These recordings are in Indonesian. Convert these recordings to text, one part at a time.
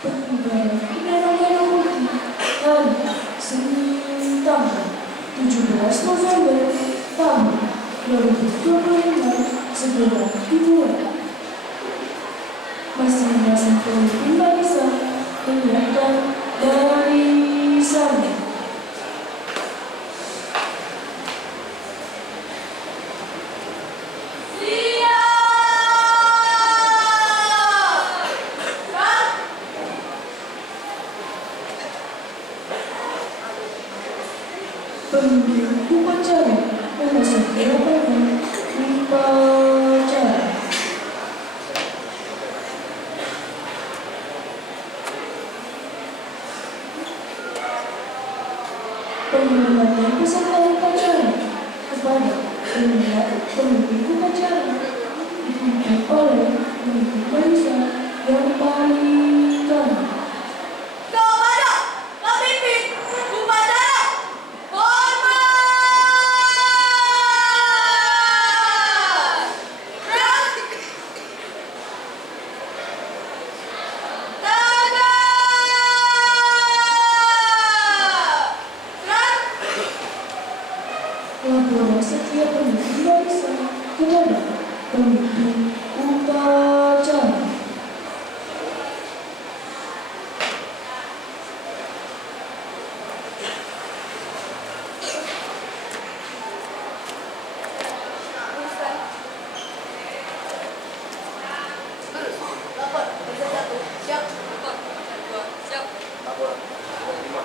Pengibaran bendera merah putih hari Senin tanggal 17 November tahun 2025 segera dimulai. Masing-masing pemimpin barisan menyiapkan dari sana. Pemimpin upacara memasuki lapangan upacara. Pengumuman peserta upacara kepada pemimpin upacara dipimpin oleh pemimpin barisan yang paling kanan. Kepada pemimpin upacara, hormat! Laporan setiap pemimpin barisan kepada pemimpin upacara. Lapor, peserta 1, siap. Lapor, peserta 2, siap. Lapor, 5,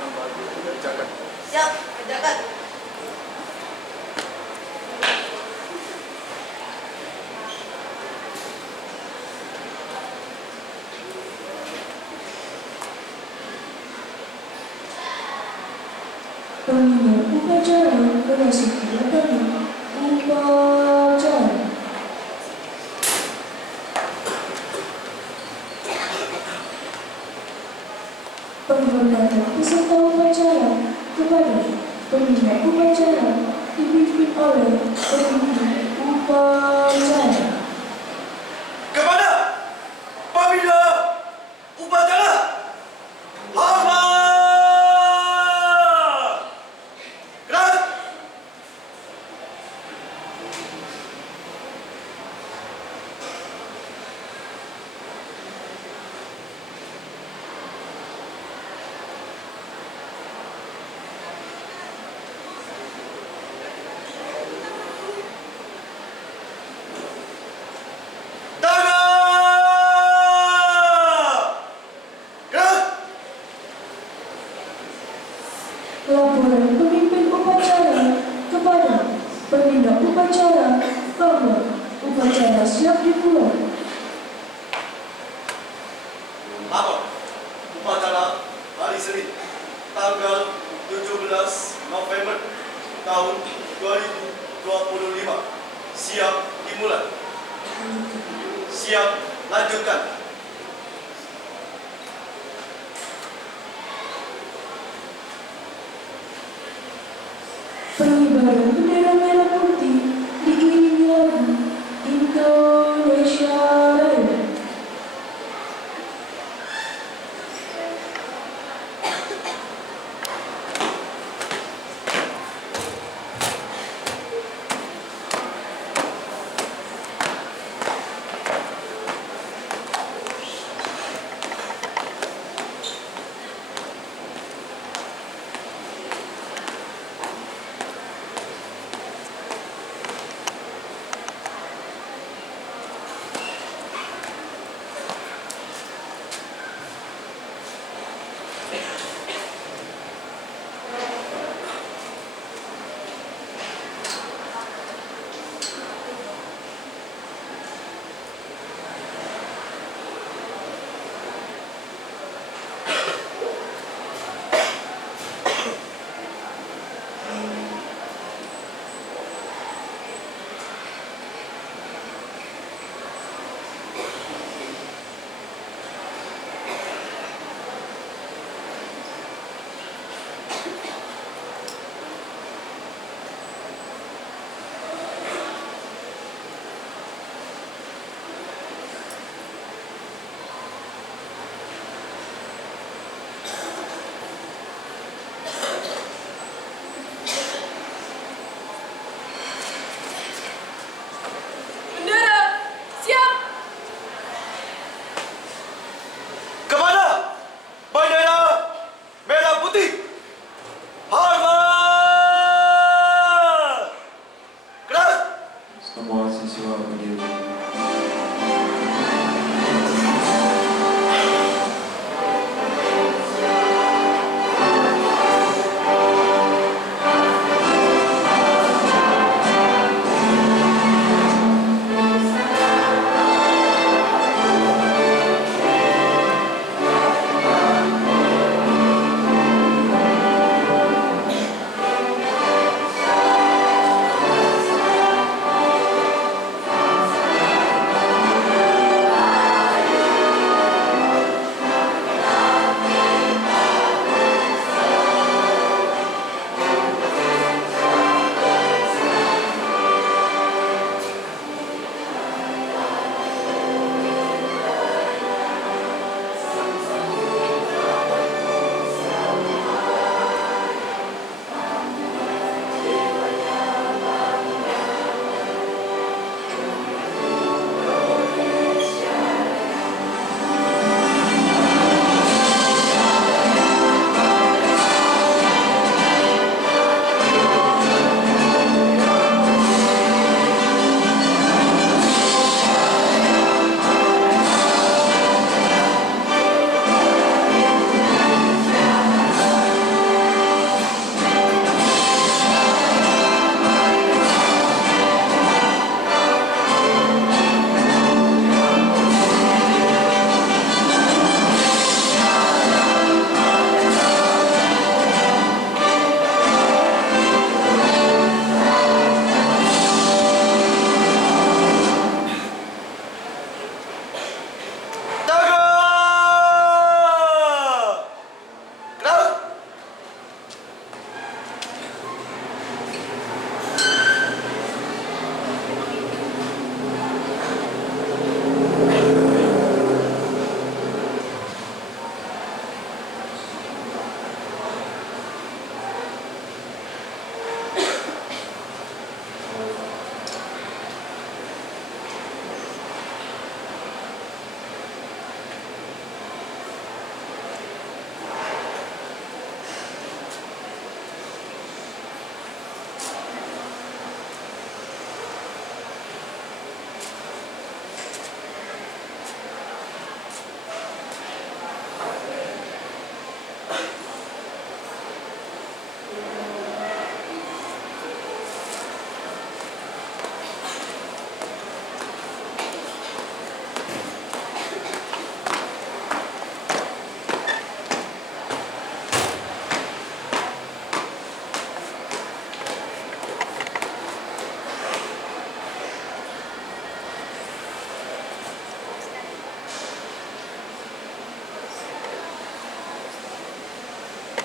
tambah 2 dari jagat. Siap, kerjakan. Pengingat upacara memasuki lapangan upacara. Penghormatan peserta upacara kepada pengingat upacara dipimpin oleh pemimpin upacara. Kepada pembina upacara, hormat! Gerak! Laporan pemimpin upacara kepada pembina upacara bahwa upacara siap dimulai. Lapor, upacara hari Senin, tanggal 17 November tahun 2025, siap dimulai. Siap lanjutkan. Pengibaran bendera merah putih diiringi lagu Indonesia Raya.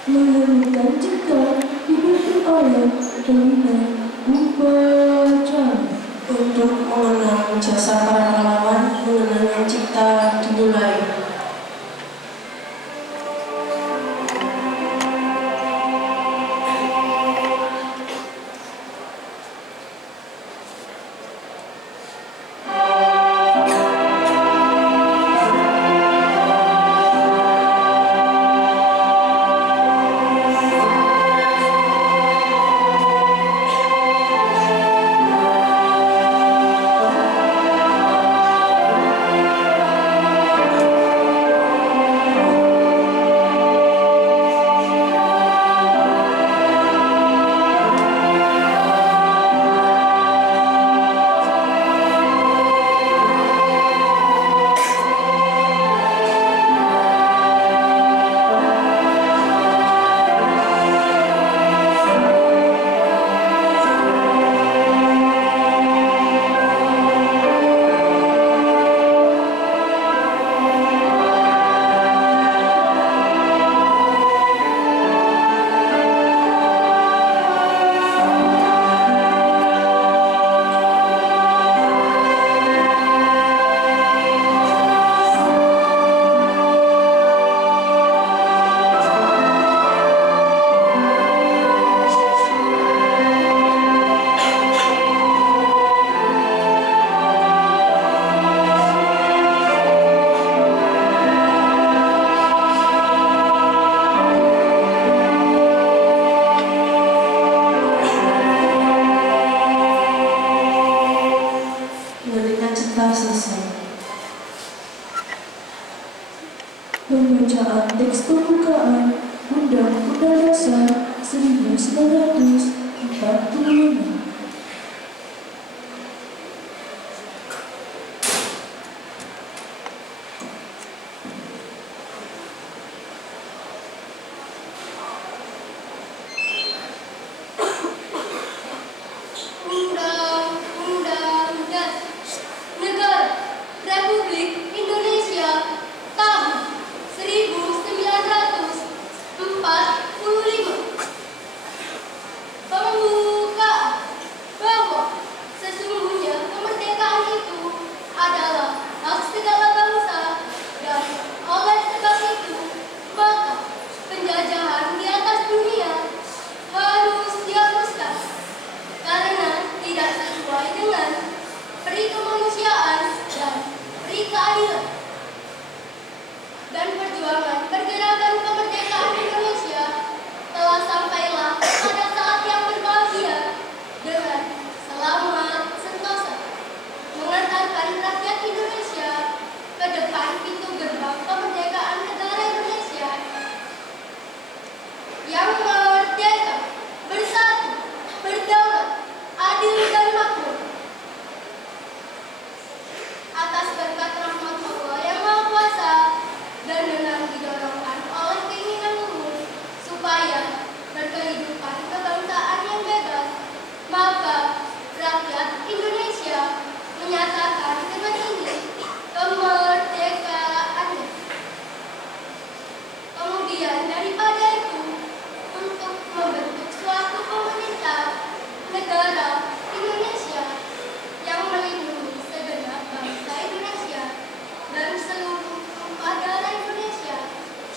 Mengharumkan cipta dipimpin oleh pembina upacara. Untuk mengenang jasa para pahlawan, mengenang cipta dimulai. Pembacaan teks pembukaan Undang-Undang Dasar 1945. Undang-Undang Dasar Negara Republik Indonesia tahun 1945. Pembukaan bahwa sesungguhnya kemerdekaan itu adalah hak segala bangsa dan oleh sebab itu maka penjajahan di atas dunia harus dihapuskan karena tidak sesuai dengan peri kemanusiaan dan peri keadilan. Dan perjuangan pergerakan kemerdekaan Indonesia telah sampailah pada saat yang berbahagia dengan selamat sentosa mengantarkan rakyat Indonesia ke depan pintu gerbang kemerdekaan negara Indonesia yang merdeka, bersatu, berdaulat, adil dan makmur. Atas berkat rahmat Allah yang Maha Kuasa dan dengan didorongkan oleh keinginan umum supaya berkehidupan kebangsaan yang bebas, maka rakyat Indonesia menyatakan dengan ini kemerdekaannya. Kemudian daripada itu, untuk membentuk suatu pemerintah negara Indonesia yang melindungi segenap bangsa Indonesia dan seluruh tumpah darah Indonesia,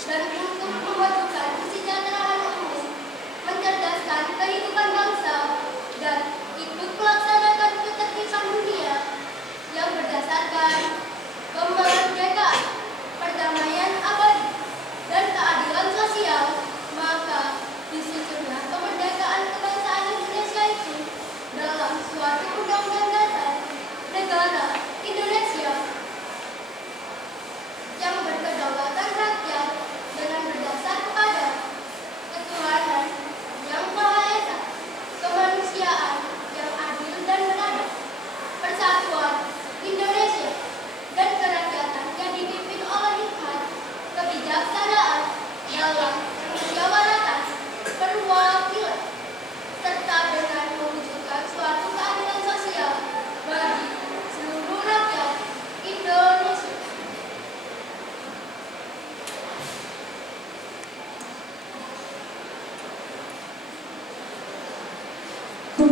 dan untuk memajukan kesejahteraan umum, mencerdaskan kehidupan bangsa, dan ikut melaksanakan ketertiban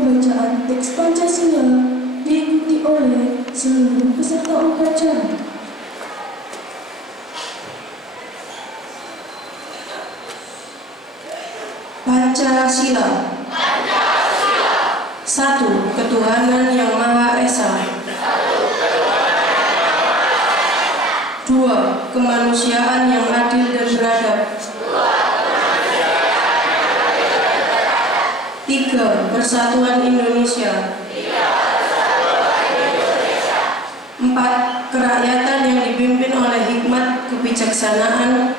Pembacaan teks Pancasila diikuti oleh seluruh peserta upacara. Pancasila. Satu, ketuhanan yang Maha Esa. Dua, kemanusiaan yang adil dan beradab. Tiga, persatuan Indonesia. Empat, kerakyatan yang dipimpin oleh hikmat kebijaksanaan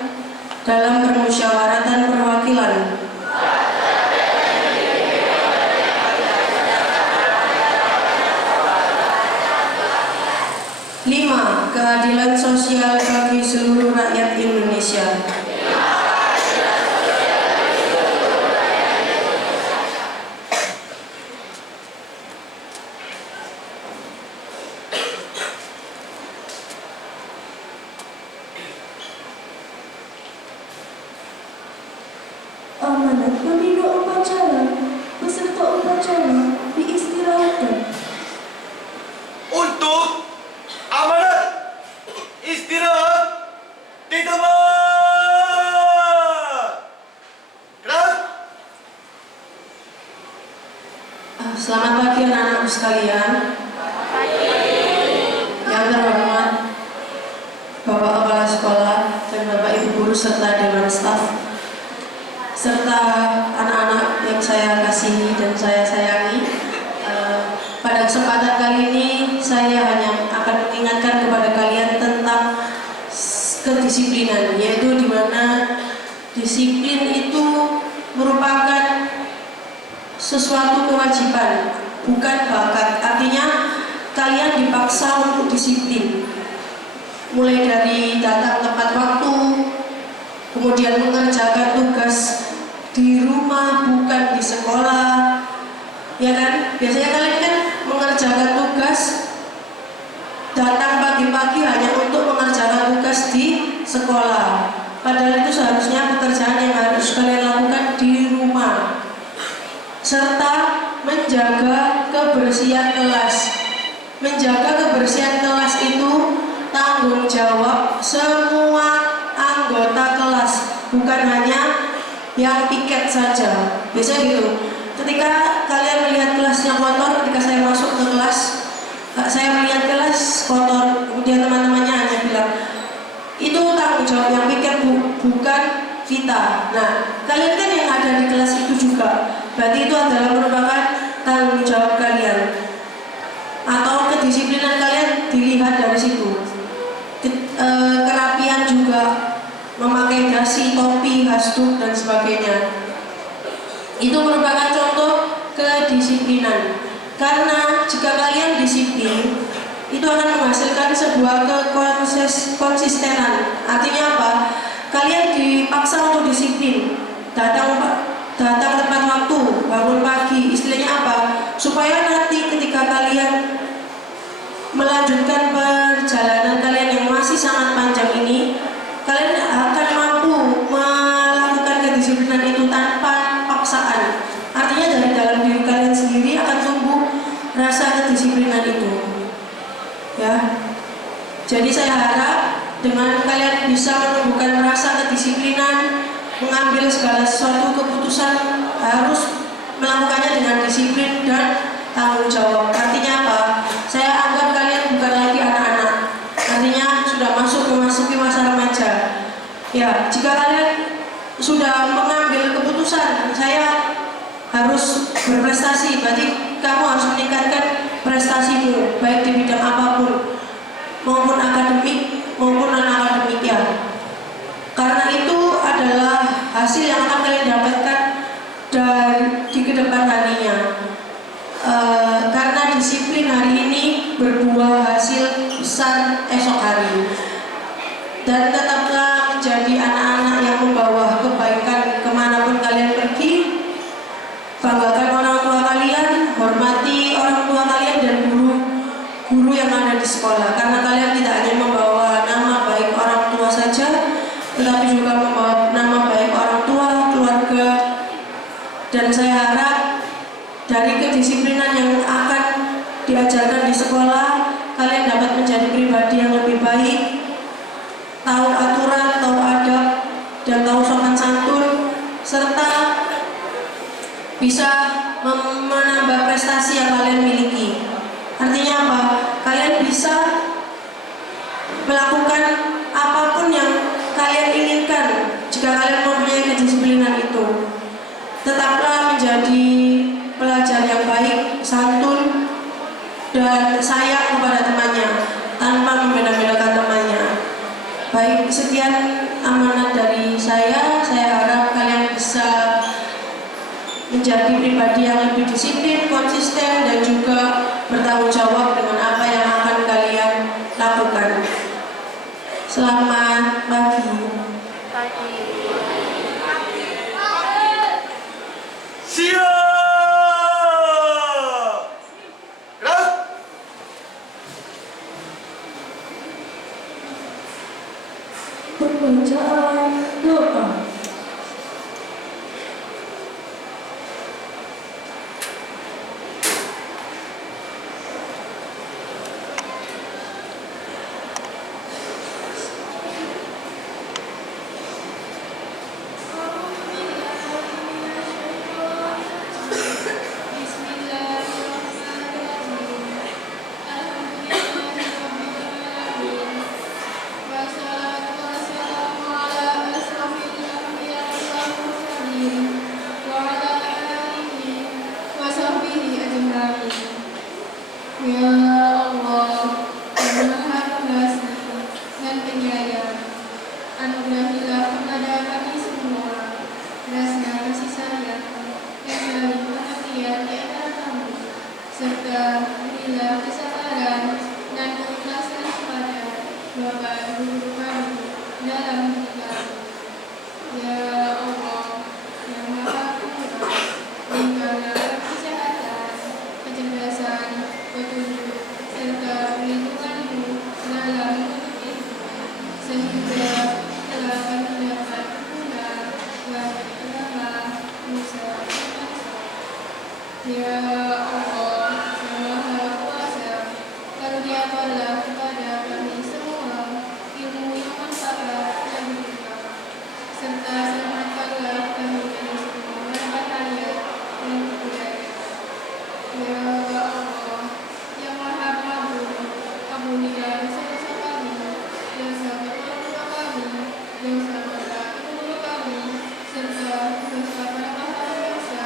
dalam permusyawaratan perwakilan. Lima, keadilan sosial bagi seluruh rakyat Indonesia. Amanat pembina upacara, peserta upacara diistilahkan. Untuk amanat istirahat di tempat. Gerak. Selamat pagi anak-anakku sekalian. Yang terhormat Bapak Kepala Sekolah dan Bapak Ibu Guru serta Dewan Staf, serta anak-anak yang saya kasihi dan saya sayangi. Pada kesempatan kali ini saya hanya akan mengingatkan kepada kalian tentang kedisiplinan, yaitu di mana disiplin itu merupakan sesuatu kewajiban, bukan bakat. Artinya kalian dipaksa untuk disiplin, mulai dari datang tepat waktu, kemudian mengerjakan tugas di rumah bukan di sekolah, ya kan? Biasanya kalian kan mengerjakan tugas, datang pagi-pagi hanya untuk mengerjakan tugas di sekolah, padahal itu seharusnya pekerjaan yang harus kalian lakukan di rumah. Serta menjaga kebersihan kelas. Menjaga kebersihan kelas itu tanggung jawab semua anggota kelas, bukan hanya yang piket saja. Biasanya gitu, ketika kalian melihat kelasnya kotor, ketika saya masuk ke kelas, saya melihat kelas kotor, kemudian teman-temannya hanya bilang itu tanggung jawab yang piket, bukan kita. Nah, kalian kan yang ada di kelas itu juga, berarti itu adalah merupakan tanggung jawab kalian, atau kedisiplinan kalian dilihat dari situ. Kerapian juga, memakai dasi, topi, hasduk dan sebagainya, itu merupakan contoh kedisiplinan. Karena jika kalian disiplin, itu akan menghasilkan sebuah konsistenan. Artinya apa? Kalian dipaksa untuk disiplin, datang tepat waktu, bangun pagi. Istilahnya apa? Supaya nanti ketika kalian melanjutkan perjalanan kalian yang masih sangat panjang ini, kalian akan mampu melakukan kedisiplinan itu tanpa paksaan. Artinya dari dalam diri kalian sendiri akan tumbuh rasa kedisiplinan itu, ya. Jadi saya harap dengan kalian bisa menumbuhkan rasa kedisiplinan, mengambil segala sesuatu keputusan harus melakukannya dengan disiplin dan tanggung jawab. Artinya apa? Saya anggap kalian bukan lagi anak-anak, artinya sudah memasuki masa remaja. Ya, jika kalian sudah mengambil keputusan saya harus berprestasi, berarti kamu harus meningkatkan prestasimu, baik di bidang apapun, maupun akademik maupun non-akademik, ya. Karena itu adalah hasil yang akan kalian dapatkan di kedepan harinya. Karena disiplin hari ini berbuah hasil besar esok hari. Dan tetaplah menjadi anak-anak yang membawa kebaikan kemanapun kalian pergi. Banggakan orang tua kalian, hormati orang tua kalian dan guru yang ada di sekolah. Karena kalian tidak hanya membawa nama baik orang tua saja, tetapi juga membawa nama baik orang tua, keluarga. Dan saya harap dari kedisiplinan dan tahu sopan santun, serta bisa menambah prestasi yang kalian miliki. Artinya apa? Kalian bisa melakukan apapun yang kalian inginkan jika kalian mempunyai kedisiplinan itu. Tetaplah menjadi pelajar yang baik, santun, dan sayang kepada temannya tanpa membeda-bedakan temannya. Baik, sekian amanat dari saya. Saya harap kalian bisa menjadi pribadi yang lebih disiplin, konsisten, dan juga bertanggung jawab dengan apa yang akan kalian lakukan. Selamat pagi. Siap! Gerak! Pembacaan doa. Ya Allah, yang Maha Pengasih dan Penyayang, anugerahilah kepada kami semua rasa kasih sayang dan saling pengertian di antara kami, serta berilah kesabaran dan keikhlasan kepada Bapak Guru kami dalam hidup kami. Ya Allah, yang Maha Pemurah, berikanlah kesehatan, kecerdasan, petunjuk, serta perlindungan-Mu dalam hidup ini, sehingga telah kami dapat berguna bagi agama, nusa, dan bangsa. Ya Allah, yang Maha Kuasa, karuniakanlah kepada kami semua ilmu yang manfaat dan berkah, serta selamatkanlah kami dari semua bahaya dan budaya. Ya Allah, yang Maha Pengampun, ampunilah dosa-dosa kami, dosa kedua orang kami, dosa para pendahulu kami, serta dosa para pahlawan bangsa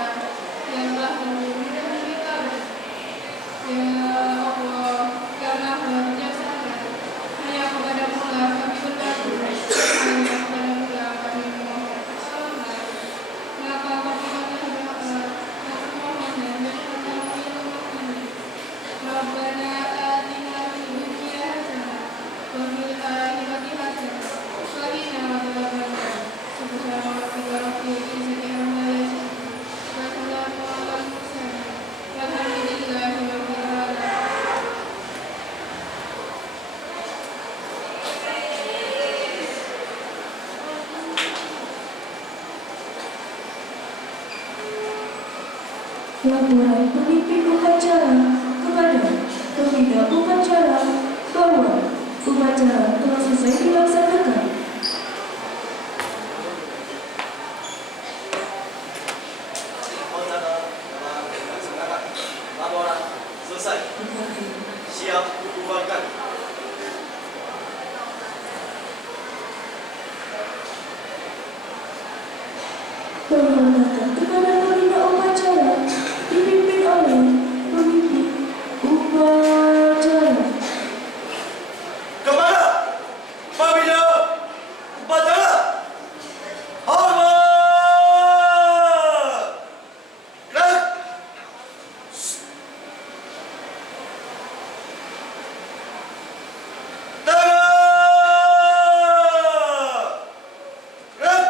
yang telah mendahului kami. Ya Allah, yang Maha Bijaksana, hanya kepadamu lah kami bergantung, hanya kepadamu lah kami memohon pertolongan. Maka kabulkanlah doa dan permohonan dan kami ini. Rabbana atina fid dunya hasanah wa fil akhirati hasanah wa qina adzabannar. Subhana rabbika rabbil izzati amma yasifun wa salamun alal mursalin walhamdulillahi rabbil alamin. Laporan pemimpin upacara kepada pembina upacara bahwa upacara telah selesai dilaksanakan. Upacara telah dilaksanakan. Laporan selesai. Siap dibubarkan. Penghormatan kepada pembina upacara dipimpin oleh pemimpin upacara. Kepada pembina upacara, hormat! Gerak! Tangan! Gerak!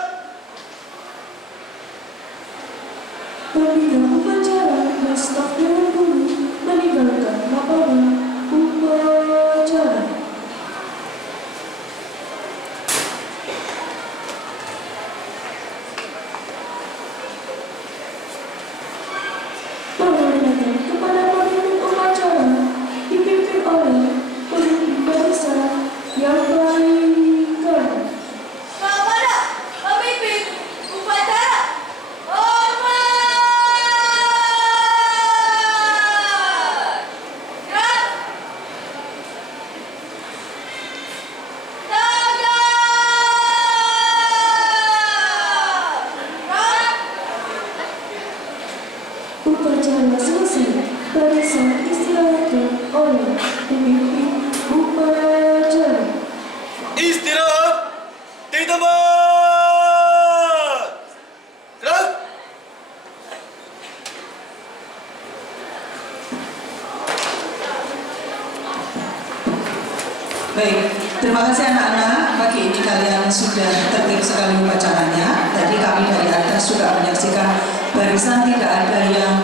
Terima kasih anak-anak, pagi ini kalian sudah tertib sekali upacaranya. Tadi kami dari atas juga menyaksikan barisan tidak ada yang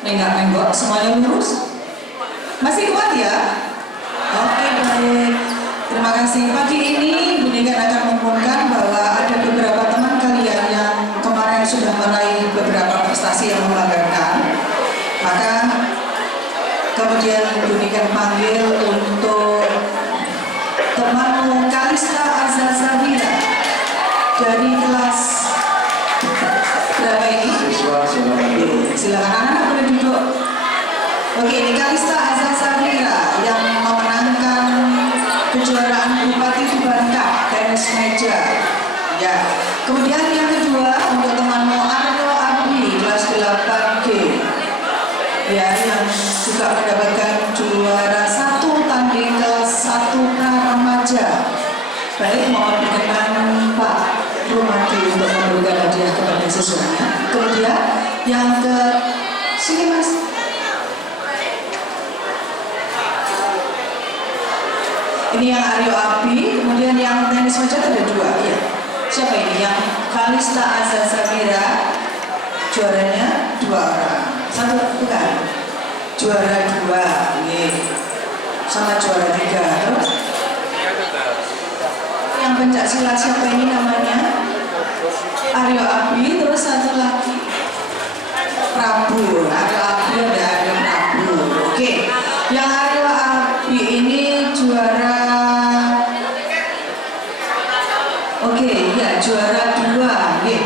nenggak-nenggok, semuanya lurus. Masih kuat ya? Oke, baik. Terima kasih. Pagi ini Bunikan akan mengumumkan bahwa ada beberapa teman kalian yang kemarin sudah meraih beberapa prestasi yang membanggakan. Maka kemudian Bunikan panggil untuk temanmu Kalista Azazahira dari kelas berapa ini? Siswa silakan dulu. Silakan anak-anak boleh duduk. Oke, ini Kalista Azazahira yang memenangkan kejuaraan Bupati Tuban Cup tenis meja. Ya. Kemudian yang kedua untuk temanmu Arno Abi kelas 8G. Ya, yang juga mendapatkan juara 1 tanding kelas 1 Remaja. Baik, mohon berkenan Pak Rumadi untuk memberikan hadiah kepada siswanya. Kemudian yang ke sini Mas. Ini yang Aryo Abi, kemudian yang tenis meja ada 2 ya. Siapa ini? Yang Kalista Azazahira, juaranya 2 orang. 1 bukan? Juara 2, ini sama juara 3. Terus yang pencak silat siapa ini namanya? Aryo Abi, terus 1 lagi Prabu. Aryo Abi ada Prabu. Oke, yang Aryo Abi ini juara. Oke, ya juara 2. Oke,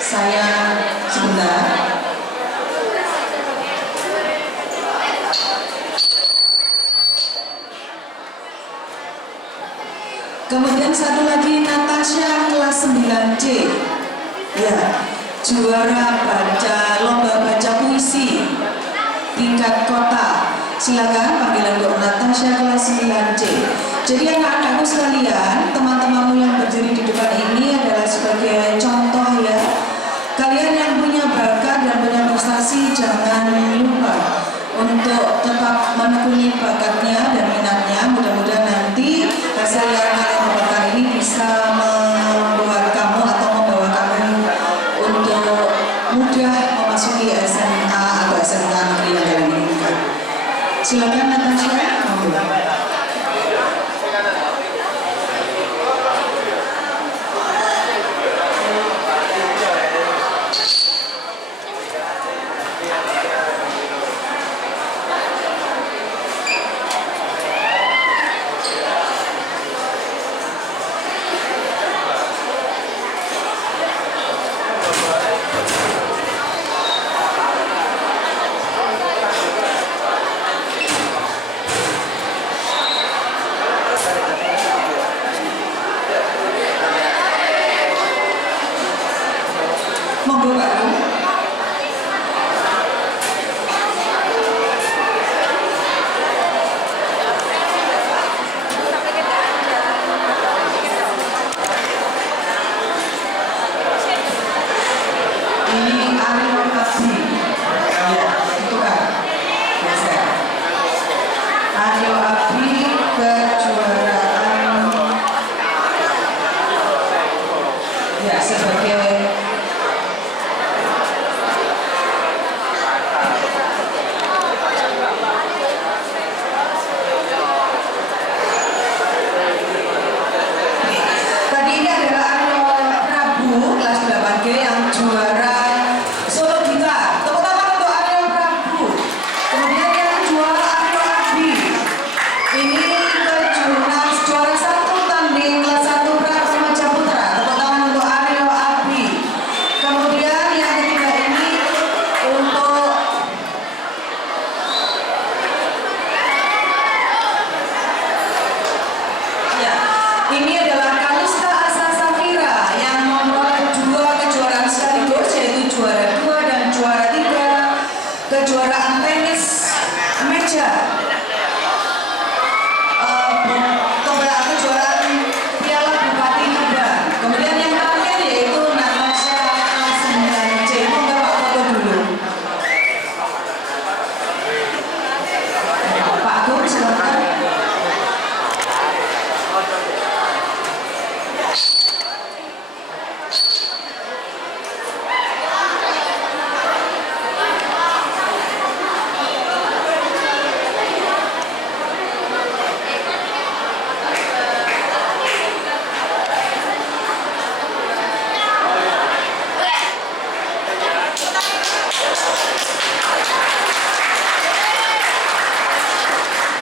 saya sebentar. Kemudian 1 lagi Natasha kelas 9C. Ya, juara lomba baca puisi tingkat kota. Silakan panggilan untuk Natasha kelas 9C. Jadi anak-anakku sekalian, teman-temanmu yang berdiri di depan ini adalah sebagai contoh ya. Kalian yang punya bakat dan punya prestasi jangan lupa untuk tetap menekuni bakatnya dan minatnya. Mudah-mudahan nanti hasil yang kalian dapatkan ini bisa membuat kamu atau membawa kamu untuk mudah memasuki SMA atau SMK negeri yang kalian inginkan. Silakan Natasha. Monggo Pak Rum. Ini Aryo Abi. Ya, itu kan. Biasa. Aryo Abi kejuaraan ya sebagai